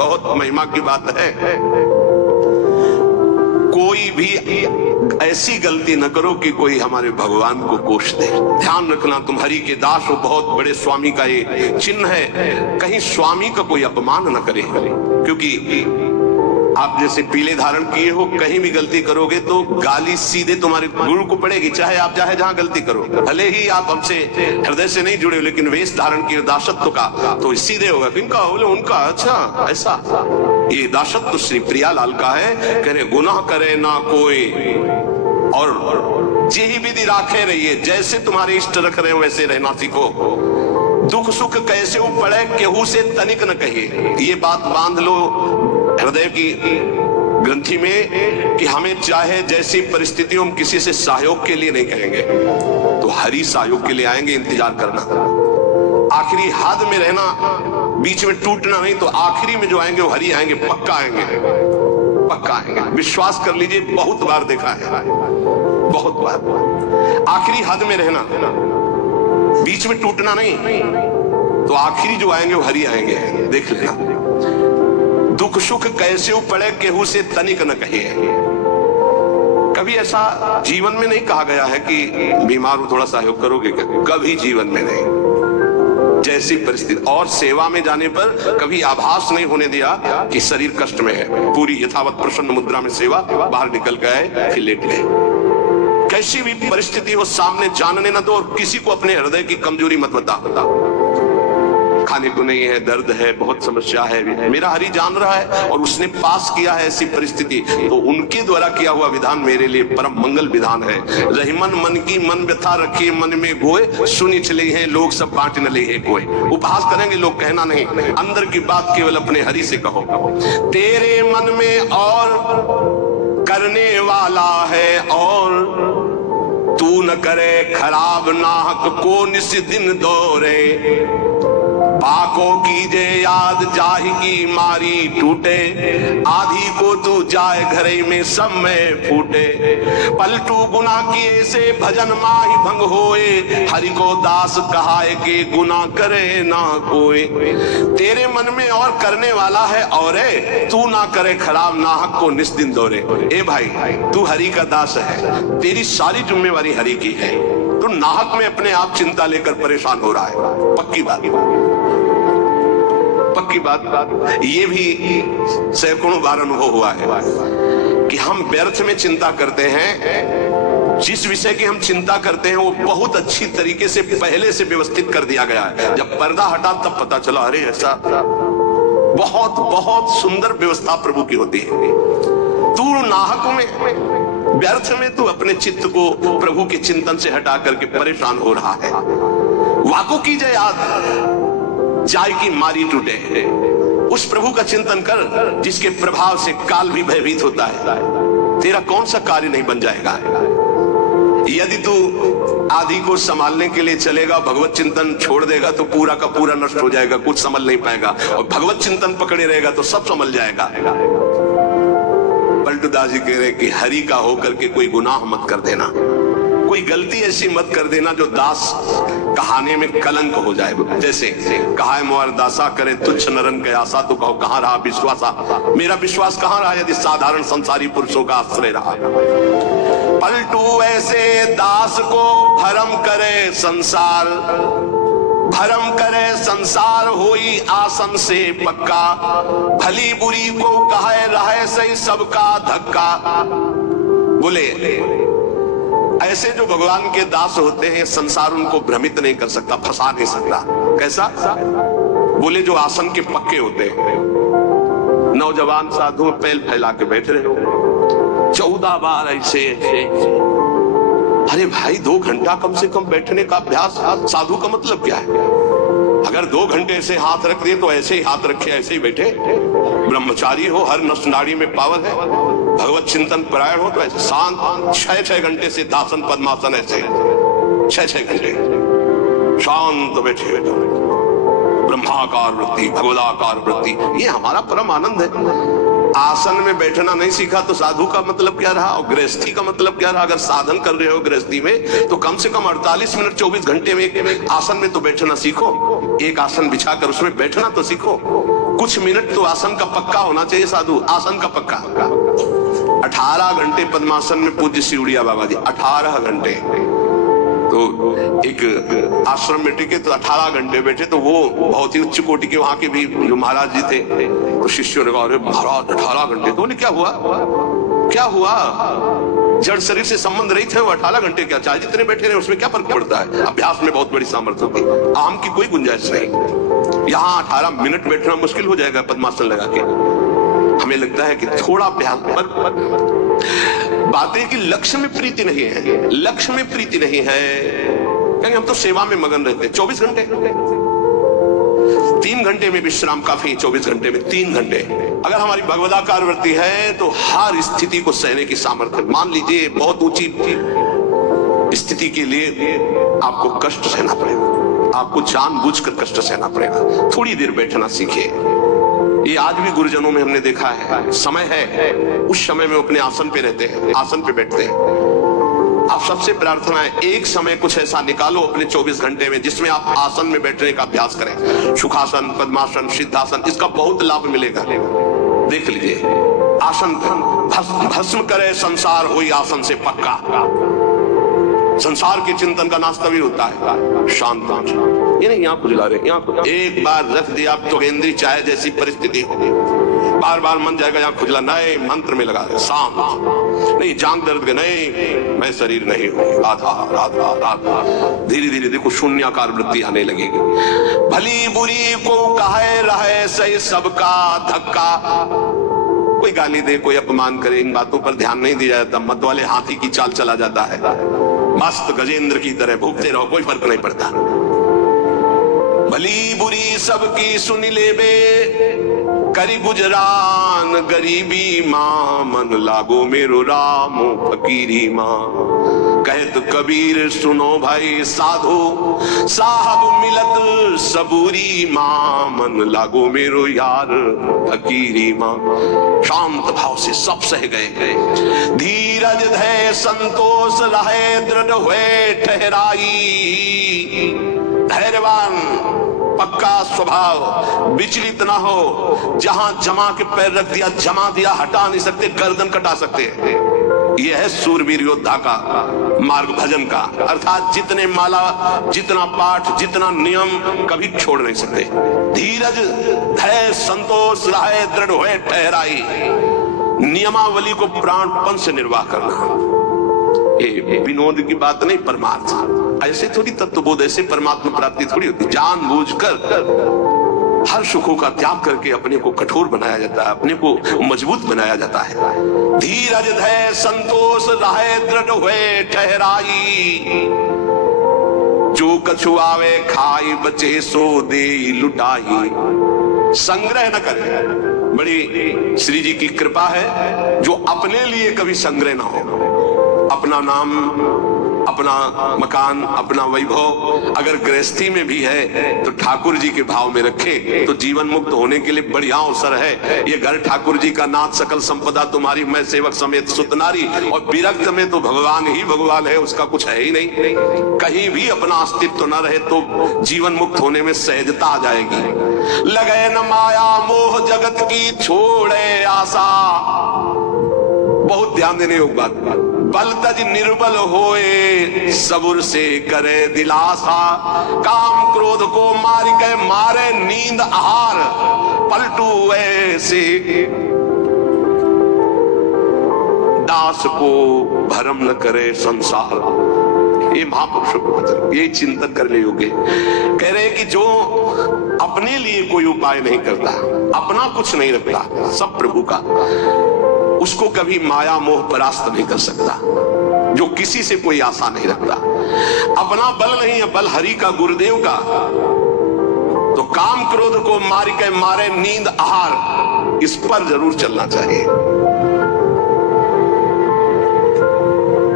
बहुत महिमा की बात है। कोई भी ऐसी गलती न करो कि कोई हमारे भगवान को कोष दे। ध्यान रखना, तुम हरि के दास हो, बहुत बड़े स्वामी का ये चिन्ह है। कहीं स्वामी का कोई अपमान न करे, क्योंकि आप जैसे पीले धारण किए हो, कहीं भी गलती करोगे तो गाली सीधे तुम्हारे गुरु को पड़ेगी, चाहे आप चाहे जहां गलती करो। भले ही आप हमसे हृदय से नहीं जुड़े हो, लेकिन वेश धारण किए दासत्व का तो सीधे होगा। किनका? बोले उनका। अच्छा ऐसा, ये दासत्व श्री प्रियालाल का है। कह रहे गुनाह करे ना कोई और जेहि विधि राखे रहिए, जैसे तुम्हारे इष्ट रख रहे हो वैसे रहना सीखो। दुख सुख कैसे पड़े केहू से तनिक न कहिए। ये बात बांध लो हृदय की ग्रंथि में कि हमें चाहे जैसी परिस्थितियों में किसी से सहयोग के लिए नहीं कहेंगे, तो हरि सहयोग के लिए आएंगे। इंतजार करना, आखिरी हद में रहना, बीच में टूटना नहीं। तो आखिरी में जो आएंगे वो हरि आएंगे, पक्का आएंगे, पक्का आएंगे। विश्वास कर लीजिए, बहुत बार देखा है, बहुत बार। आखिरी हद में रहना, बीच में टूटना नहीं, तो आखिरी जो आएंगे वो हरि आएंगे। देख लेना, दुख सुख कैसे पड़े केहू से तनिक न कहिए। कभी ऐसा जीवन में नहीं कहा गया है कि बीमार हो थोड़ा सहयोग करोगे, कभी जीवन में नहीं। जैसी परिस्थिति और सेवा में जाने पर कभी आभास नहीं होने दिया कि शरीर कष्ट में है। पूरी यथावत प्रसन्न मुद्रा में सेवा, बाहर निकल गए फिर लेट गए। कैसी भी परिस्थिति हो सामने जानने न दो, और किसी को अपने हृदय की कमजोरी मत बता। खाने को नहीं है, दर्द है, बहुत समस्या है, मेरा हरि जान रहा है और उसने पास किया है ऐसी परिस्थिति, तो उनके द्वारा किया हुआ विधान मेरे लिए परम मंगल विधान है। रहीमन मन की मन व्यथा रखिए मन में गोए, सुनी चले हैं लोग सब बांट न ले है कोई। उपहास करेंगे लोग, कहना नहीं, अंदर की बात केवल अपने हरि से कहो। तेरे मन में और करने वाला है और तू न करे खराब नाहक को निस दिन दौरे। पाको कीजे याद जाहि की मारी टूटे, आधी को तू जाए घरे में सब में फूटे। पलटू गुना किए से भजन माही भंग होए, हरि को दास कहाए के गुना करे ना कोई। तेरे मन में और करने वाला है और तू ना करे खराब नाहक को निस दिन दौरे। ए भाई, तू हरि का दास है, तेरी सारी जिम्मेवारी हरि की है। तू नाहक में अपने आप चिंता लेकर परेशान हो रहा है, पक्की बात, पक्की बात। ये भी सैकड़ों बार अनुभव हुआ है कि हम व्यर्थ में चिंता करते हैं। जिस विषय की हम चिंता करते हैं वो बहुत अच्छी तरीके से पहले से व्यवस्थित कर दिया गया है। जब पर्दा हटा तब पता चला अरे ऐसा, बहुत बहुत सुंदर व्यवस्था प्रभु की होती है। तू नाहक में, व्यर्थ में तू अपने चित्त को प्रभु के चिंतन से हटा करके परेशान हो रहा है। वाको कीजिए याद जाय की मारी टूटे। उस प्रभु का चिंतन कर जिसके प्रभाव से काल भी भयभीत होता है। तेरा कौन सा कार्य नहीं बन जाएगा। यदि तू आदि को संभालने के लिए चलेगा, भगवत चिंतन छोड़ देगा तो पूरा का पूरा नष्ट हो जाएगा, कुछ संभल नहीं पाएगा। और भगवत चिंतन पकड़े रहेगा तो सब संभल जाएगा। पलटूदास जी कह रहे कि हरि का होकर के कोई गुनाह मत कर देना, कोई गलती ऐसी मत कर देना जो दास कहाने में कलंक हो जाए। जैसे कहा है मोर दासा करे तुच्छ नरन के आशा, तो कहो कहां रहा विश्वासा। मेरा विश्वास कहां रहा यदि साधारण संसारी पुरुषों का आश्रय रहा। पलटू ऐसे दास को भरम करे संसार, भरम करे संसार होई आसन से पक्का। भली बुरी को कहे रहे सही सबका धक्का। बोले ऐसे जो भगवान के दास होते हैं संसार उनको भ्रमित नहीं कर सकता, फंसा नहीं सकता। कैसा? बोले जो आसन के पक्के होते हैं। नौजवान साधु पैल फैला के बैठ रहे हो 14 बार ऐसे। अरे भाई 2 घंटा कम से कम बैठने का अभ्यास। साधु का मतलब क्या है? अगर 2 घंटे से हाथ रख दिए तो ऐसे ही हाथ रखे ऐसे ही बैठे। ब्रह्मचारी हो, हर नस नाड़ी में पावर है, भगवत चिंतन परायण हो तो ऐसे शांत 6-6 घंटे से दासन पद्मासन ऐसे 6-6 घंटे शांत बैठे बैठे। ब्रह्माकार वृत्ति, भगवदाकार वृत्ति, ये हमारा परम आनंद है। आसन में बैठना नहीं सीखा तो साधु का मतलब क्या रहा और गृहस्थी का मतलब क्या रहा? अगर साधन कर रहे हो गृहस्थी में तो कम से कम 48 मिनट 24 घंटे में एक आसन में तो बैठना सीखो। एक आसन बिछाकर उसमें बैठना तो सीखो। कुछ मिनट तो आसन का पक्का होना चाहिए साधु, आसन का पक्का। 18 घंटे पद्मासन में पूज्य सिउड़िया बाबा जी, 18 घंटे। तो एक आश्रम में टिके तो 18 घंटे बैठे, तो वो बहुत ही उच्च कोटि के वहां के भी जो महाराज जी थे, तो शिष्यों ने कहा अरे महाराज 18 घंटे, तो बोले क्या हुआ, क्या हुआ, जड़ शरीर से संबंध रहित है वो 18 घंटे, क्या चाहे जितने बैठे रहे उसमें क्या फर्क पड़ता है, अभ्यास में बहुत बड़ी सामर्थ्य होती है, आम की कोई गुंजाइश नहीं। यहाँ 18 मिनट बैठना मुश्किल हो जाएगा पद्मासन लगा के। हमें लगता है कि थोड़ा अभ्यास, बात है कि लक्ष्य में प्रीति नहीं है, लक्ष्य में प्रीति नहीं है, कहेंगे हम तो सेवा में मगन रहते हैं 24 घंटे। 3 घंटे में विश्राम काफी, 24 घंटे में 3 घंटे। अगर हमारी भगवदाकार वृत्ति है तो हर स्थिति को सहने की सामर्थ्य। मान लीजिए बहुत ऊंची स्थिति के लिए आपको कष्ट सहना पड़ेगा, आपको जानबूझकर कष्ट सहना पड़ेगा, थोड़ी देर बैठना सीखिए। ये आज भी गुरुजनों में हमने देखा है, समय है उस समय में अपने आसन पे रहते हैं, आसन पे बैठते हैं। आप सबसे प्रार्थना है एक समय कुछ ऐसा निकालो अपने 24 घंटे में जिसमें आप आसन में बैठने का अभ्यास करें, सुखासन, पद्मासन, सिद्धासन, इसका बहुत लाभ मिलेगा। देख लीजिए, आसन भस्म करे संसार होई आसन से पक्का। संसार के चिंतन का नाश तभी होता है शांत। ये नहीं यहाँ खुजला रहे, यहाँ एक बार रख दिया आप तो केंद्रीय चाहे जैसी परिस्थिति हो, बार बार मन जाएगा यहाँ खुजला, नए मंत्र में लगा शांत, नहीं जांग दर्द के, नहीं मैं शरीर नहीं हूँ, राधा राधा राधा। धीरे धीरे देखो शून्याकार वृत्ति आने लगेगी। भली बुरी को कहे रहे सही सबका धक्का, कोई गाली दे, कोई अपमान करे, इन बातों पर ध्यान नहीं दिया जाता। मत वाले हाथी की चाल चला जाता है, मस्त गजेंद्र की तरह भूखते रहो, कोई फर्क नहीं पड़ता। भली बुरी सबकी सुन ले बे, करी गुजरान गरीबी मां, मन लागो मेरो राम फकीरी मां। कहत कबीर सुनो भाई साधो, साहब मिलत सबूरी मां, मन लागो मेरो यार फकीरी मां। शांत भाव से सब सह गए, धीरज धै संतोष रहे, दृढ़ हुए ठहराई। धैर्यवान, पक्का स्वभाव, विचलित ना हो, जहां जमा के पैर रख दिया जमा दिया, हटा नहीं सकते, गर्दन कटा सकते। यह है सूरवीर योद्धा का मार्ग, भजन का, अर्थात जितने माला, जितना पाठ, जितना नियम कभी छोड़ नहीं सकते। धीरज धैर्य संतोष रहे, दृढ़ हुए ठहराई। नियमावली को प्राणपन से निर्वाह करना, ये विनोद की बात नहीं, परमार्थ। ऐसे थोड़ी तत्वबोध, ऐसे परमात्मा प्राप्ति थोड़ी होती। जानबूझकर हर सुखों का त्याग करके अपने को कठोर बनाया जाता है, अपने को मजबूत बनाया जाता है। धीरज धैर्य संतोष रहे, दृढ़ हुए ठहराई। जो कछु आवे खाई, बचे सो दे लुटाई। संग्रह न करे, बड़ी श्री जी की कृपा है जो अपने लिए कभी संग्रह ना हो। अपना नाम, अपना मकान, अपना वैभव अगर गृहस्थी में भी है तो ठाकुर जी के भाव में रखे तो जीवन मुक्त होने के लिए बढ़िया अवसर है। ये घर ठाकुर जी का, नाथ सकल संपदा तुम्हारी, मैं सेवक समेत सुतनारी। और विरक्त में तो भगवान ही भगवान है, उसका कुछ है ही नहीं। कहीं भी अपना अस्तित्व न रहे तो जीवन मुक्त होने में सहजता आ जाएगी। लगे न माया मोह जगत की, छोड़े आशा। बहुत ध्यान देने योग्य बात। बल तज निर्बल होए, सबुर से करे दिलासा। काम क्रोध को मार के मारे नींद आहार, पलटू ऐसे दास को भरम न करे संसार। ये महापुरुषों को वचन, ये चिंतन करने योग्य। कह रहे कि जो अपने लिए कोई उपाय नहीं करता, अपना कुछ नहीं रखता, सब प्रभु का, उसको कभी माया मोह परास्त नहीं कर सकता। जो किसी से कोई आशा नहीं रखता, अपना बल नहीं है, बल हरि का, गुरुदेव का। तो काम क्रोध को मार के मारे नींद आहार, इस पर जरूर चलना चाहिए।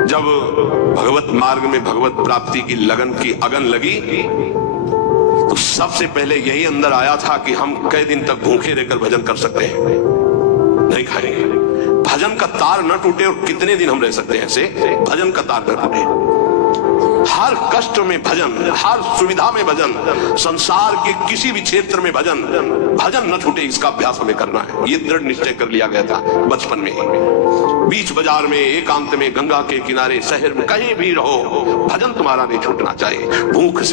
जब भगवत मार्ग में भगवत प्राप्ति की लगन की अगन लगी तो सबसे पहले यही अंदर आया था कि हम कई दिन तक भूखे रहकर भजन कर सकते हैं, नहीं खाएंगे। भजन का तार न टूटे, और कितने दिन हम रह सकते हैं ऐसे, भजन का तार न टूटे। हर कष्ट में भजन, हर सुविधा में भजन, संसार के किसी भी क्षेत्र में भजन, भजन न छूटे, इसका अभ्यास हमें करना है। ये दृढ़ निश्चय कर लिया गया था बचपन में ही। बीच बाजार में, एकांत में, गंगा के किनारे, शहर में, कहीं भी रहो, भजन तुम्हारा नहीं छूटना चाहिए। भूख से